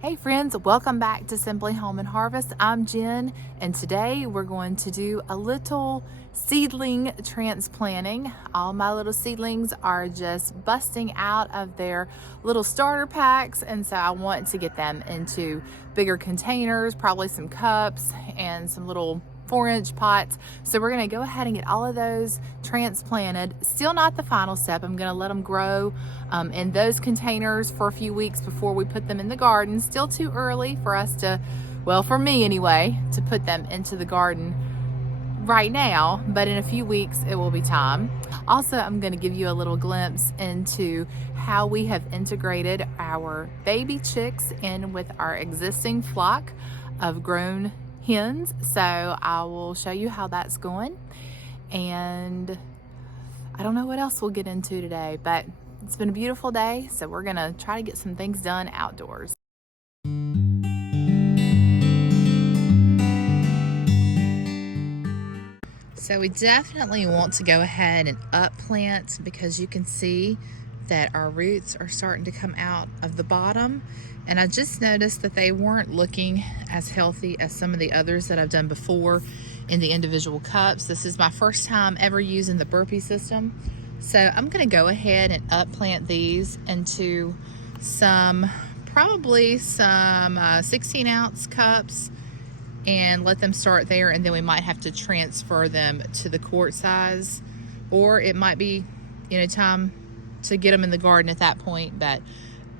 Hey friends, welcome back to Simply Home and Harvest. I'm Jen, and today we're going to do a little seedling transplanting. All my little seedlings are just busting out of their little starter packs, and so I want to get them into bigger containers, probably some cups and some little 4-inch pots. So we're going to go ahead and get all of those transplanted. Still not the final step. I'm going to let them grow in those containers for a few weeks before we put them in the garden. Still too early for us to, well, for me anyway, to put them into the garden right now, but in a few weeks it will be time. Also, I'm going to give you a little glimpse into how we have integrated our baby chicks in with our existing flock of grown hens. So I will show you how that's going, and I don't know what else we'll get into today, but it's been a beautiful day, so we're gonna try to get some things done outdoors. So we definitely want to go ahead and upplant, because you can see that our roots are starting to come out of the bottom. And I just noticed that they weren't looking as healthy as some of the others that I've done before in the individual cups. This is my first time ever using the burpee system. So I'm gonna go ahead and upplant these into probably some 16-ounce cups and let them start there, and then we might have to transfer them to the quart size, or it might be, time to get them in the garden at that point, but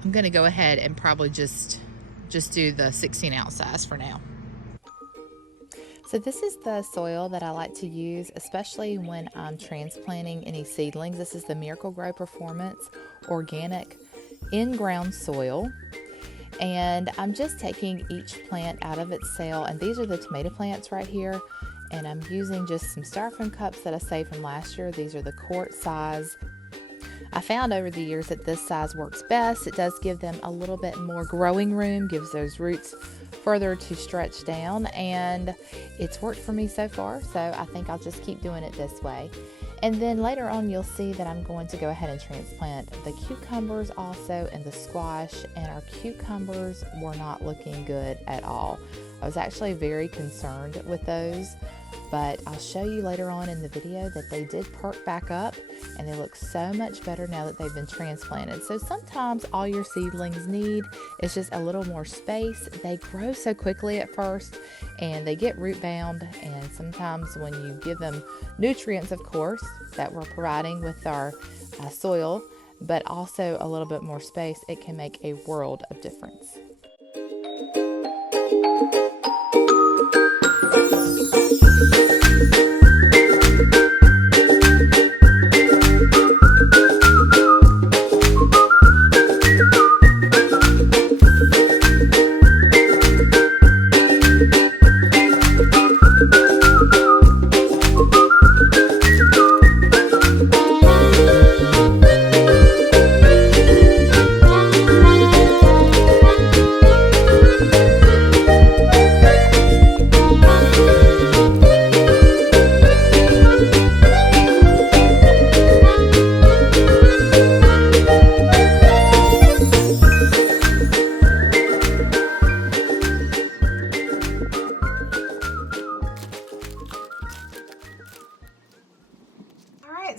I'm gonna go ahead and probably just do the 16-ounce size for now. So this is the soil that I like to use, especially when I'm transplanting any seedlings. This is the Miracle-Gro Performance Organic in-ground soil. And I'm just taking each plant out of its cell, and these are the tomato plants right here. And I'm using just some styrofoam cups that I saved from last year. These are the quart size. I found over the years that this size works best. It does give them a little bit more growing room, gives those roots further to stretch down, and it's worked for me so far, so I think I'll just keep doing it this way. And then later on you'll see that I'm going to go ahead and transplant the cucumbers also, and the squash, and our cucumbers were not looking good at all. I was actually very concerned with those, but I'll show you later on in the video that they did perk back up, and they look so much better now that they've been transplanted. So sometimes all your seedlings need is just a little more space. They grow so quickly at first, and they get root bound, and sometimes when you give them nutrients, of course, that we're providing with our soil, but also a little bit more space, it can make a world of difference.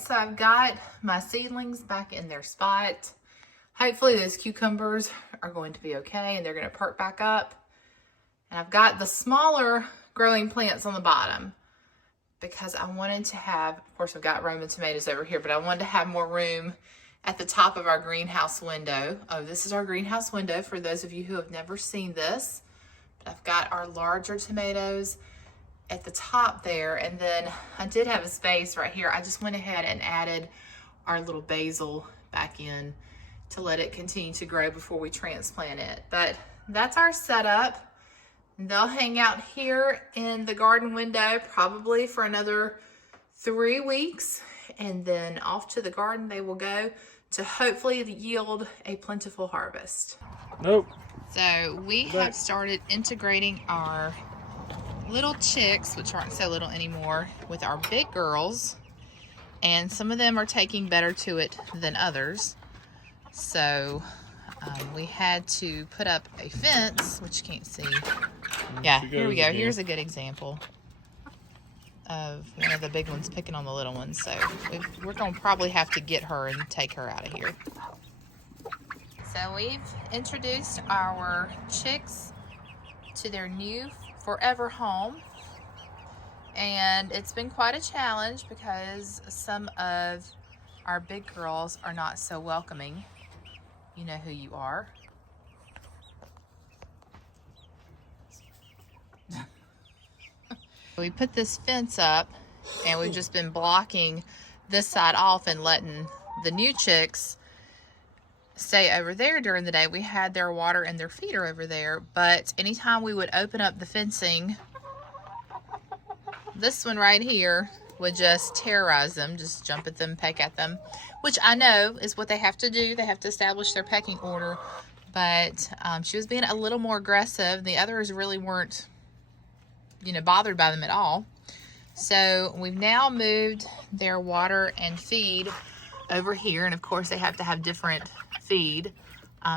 So I've got my seedlings back in their spot. Hopefully those cucumbers are going to be okay, and they're going to perk back up. And I've got the smaller growing plants on the bottom because I wanted to have, of course I've got Roman tomatoes over here, but I wanted to have more room at the top of our greenhouse window. Oh, this is our greenhouse window for those of you who have never seen this. But I've got our larger tomatoes at the top there, and then I did have a space right here. I just went ahead and added our little basil back in to let it continue to grow before we transplant it. But that's our setup. They'll hang out here in the garden window probably for another 3 weeks, and then off to the garden they will go to hopefully yield a plentiful harvest. Nope. So we have started integrating our little chicks, which aren't so little anymore, with our big girls, and some of them are taking better to it than others. So we had to put up a fence, which you can't see. Yeah, here we go. Here's a good example of one of the big ones picking on the little ones. So we're going to probably have to get her and take her out of here. So we've introduced our chicks to their new forever home. And it's been quite a challenge because some of our big girls are not so welcoming. You know who you are. We put this fence up and we've just been blocking this side off and letting the new chicks stay over there during the day. We had their water and their feeder over there, but anytime we would open up the fencing, this one right here would just terrorize them, just jump at them, peck at them, which I know is what they have to do. They have to establish their pecking order, but she was being a little more aggressive. The others really weren't, you know, bothered by them at all. So we've now moved their water and feed over here, and of course they have to have different feed.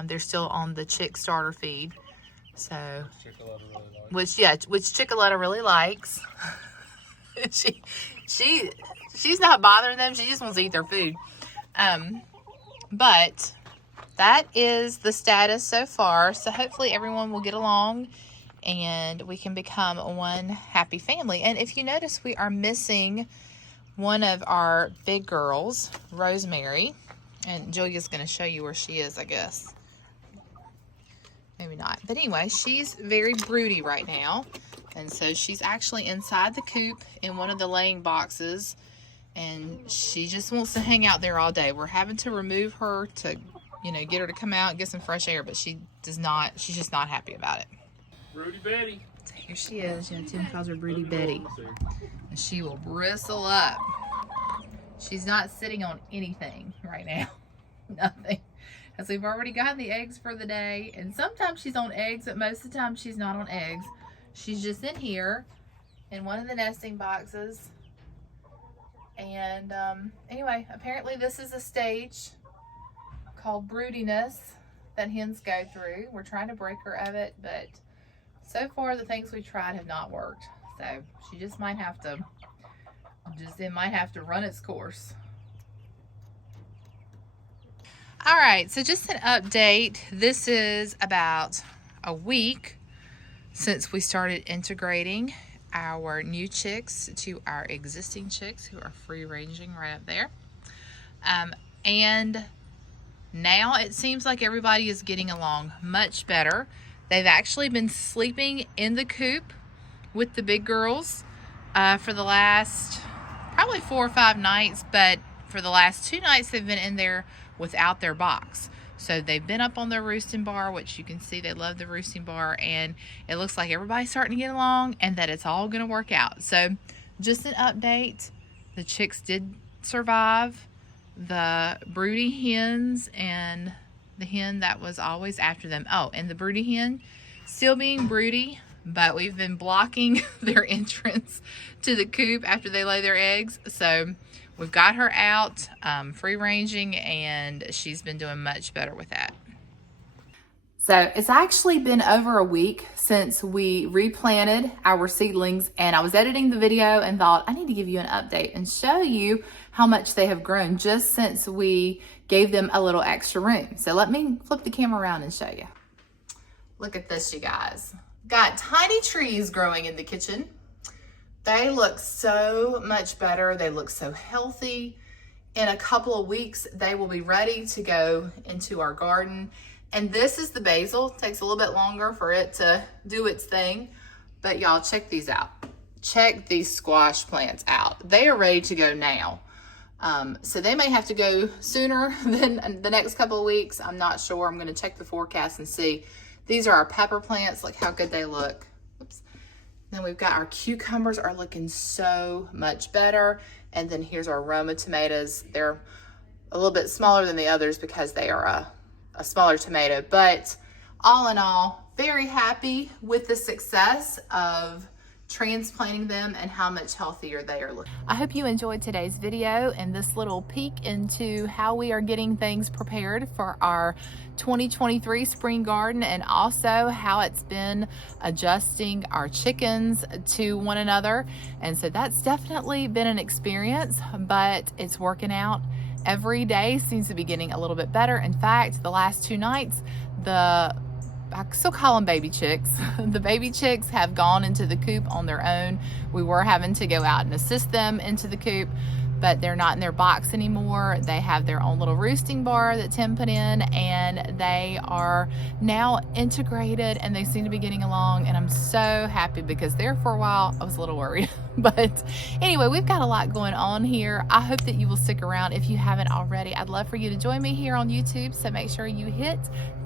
They're still on the chick starter feed, so which Chicoletta really likes. She's not bothering them. She just wants to eat their food. But that is the status so far. So hopefully everyone will get along and we can become one happy family. And if you notice, we are missing one of our big girls, Rosemary. And Julia's going to show you where she is, I guess. Maybe not. But anyway, she's very broody right now. And so she's actually inside the coop in one of the laying boxes. And she just wants to hang out there all day. We're having to remove her to, you know, get her to come out and get some fresh air. But she does not, she's just not happy about it. Broody Betty. So here she is. Yeah, Tim calls her Broody Betty. And she will bristle up. She's not sitting on anything right now. Nothing. As we've already gotten the eggs for the day. And sometimes she's on eggs, but most of the time she's not on eggs. She's just in here in one of the nesting boxes. And anyway, apparently this is a stage called broodiness that hens go through. We're trying to break her of it, but so far the things we tried have not worked. So she just might have to, it might have to run its course. All right, so just an update. This is about a week since we started integrating our new chicks to our existing chicks who are free ranging right up there. And now it seems like everybody is getting along much better. They've actually been sleeping in the coop with the big girls for the last probably 4 or 5 nights, but for the last 2 nights they've been in there without their box. So they've been up on their roosting bar, which you can see they love the roosting bar, and it looks like everybody's starting to get along and that it's all going to work out. So just an update. The chicks did survive the broody hens and the hen that was always after them. Oh, and the broody hen still being broody, but we've been blocking their entrance to the coop after they lay their eggs. So we've got her out free ranging, and she's been doing much better with that. So it's actually been over a week since we replanted our seedlings, and I was editing the video and thought I need to give you an update and show you how much they have grown just since we gave them a little extra room. So let me flip the camera around and show you. Look at this, you guys. Got tiny trees growing in the kitchen. They look so much better. They look so healthy. In a couple of weeks, they will be ready to go into our garden. And this is the basil. It takes a little bit longer for it to do its thing. But y'all, check these out. Check these squash plants out. They are ready to go now. So they may have to go sooner than the next couple of weeks. I'm not sure. I'm going to check the forecast and see. These are our pepper plants. Look how good they look. Oops. Then we've got our cucumbers are looking so much better. And then here's our Roma tomatoes. They're a little bit smaller than the others because they are a smaller tomato. But all in all, very happy with the success of transplanting them and how much healthier they are looking. I hope you enjoyed today's video and this little peek into how we are getting things prepared for our 2023 spring garden, and also how it's been adjusting our chickens to one another. And so that's definitely been an experience, but it's working out. Every day seems to be getting a little bit better. In fact, the last 2 nights, I still call them baby chicks. The baby chicks have gone into the coop on their own. We were having to go out and assist them into the coop, but they're not in their box anymore. They have their own little roosting bar that Tim put in, and they are now integrated and they seem to be getting along, and I'm so happy, because there for a while I was a little worried. But anyway, we've got a lot going on here. I hope that you will stick around if you haven't already. I'd love for you to join me here on YouTube, so make sure you hit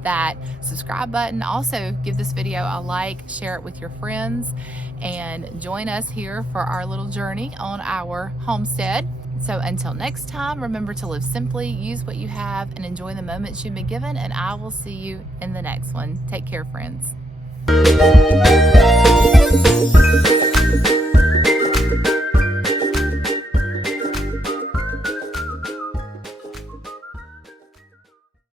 that subscribe button. Also, give this video a like, share it with your friends, and join us here for our little journey on our homestead. So until next time, remember to live simply, use what you have, and enjoy the moments you've been given, and I will see you in the next one. Take care, friends.